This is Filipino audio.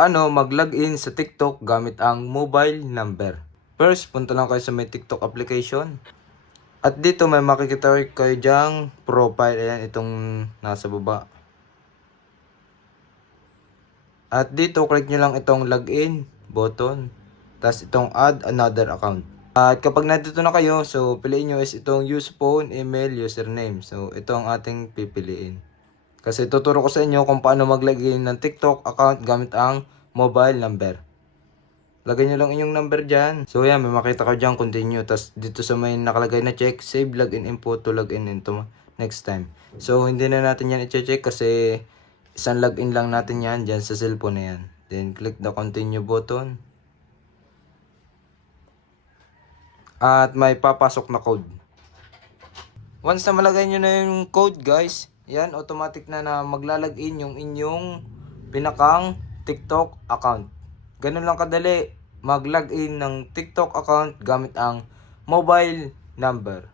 paano mag-login sa TikTok gamit ang mobile number. First, punta lang kayo sa may TikTok application. At dito may makikita kayo dyang profile. Ayan, itong nasa baba. At dito, click nyo lang itong login button. Tapos itong add another account. At kapag nandito na kayo, so piliin nyo is itong use phone, email, username. So ito ang ating pipiliin. Kasi tuturo ko sa inyo kung paano maglagay ng TikTok account gamit ang mobile number. Lagay nyo lang inyong number dyan. So yan, may makita ka dyan, continue. Tapos dito sa may nakalagay na check, save login info to login into next time. So hindi na natin yan i-check kasi isang login lang natin yan dyan sa cellphone na yan. Then click the continue button. At may papasok na code. Once na malagay nyo na yung code guys, yan, automatic na maglalagin yung inyong pinakang TikTok account. Ganun lang kadali mag-login ng TikTok account gamit ang mobile number.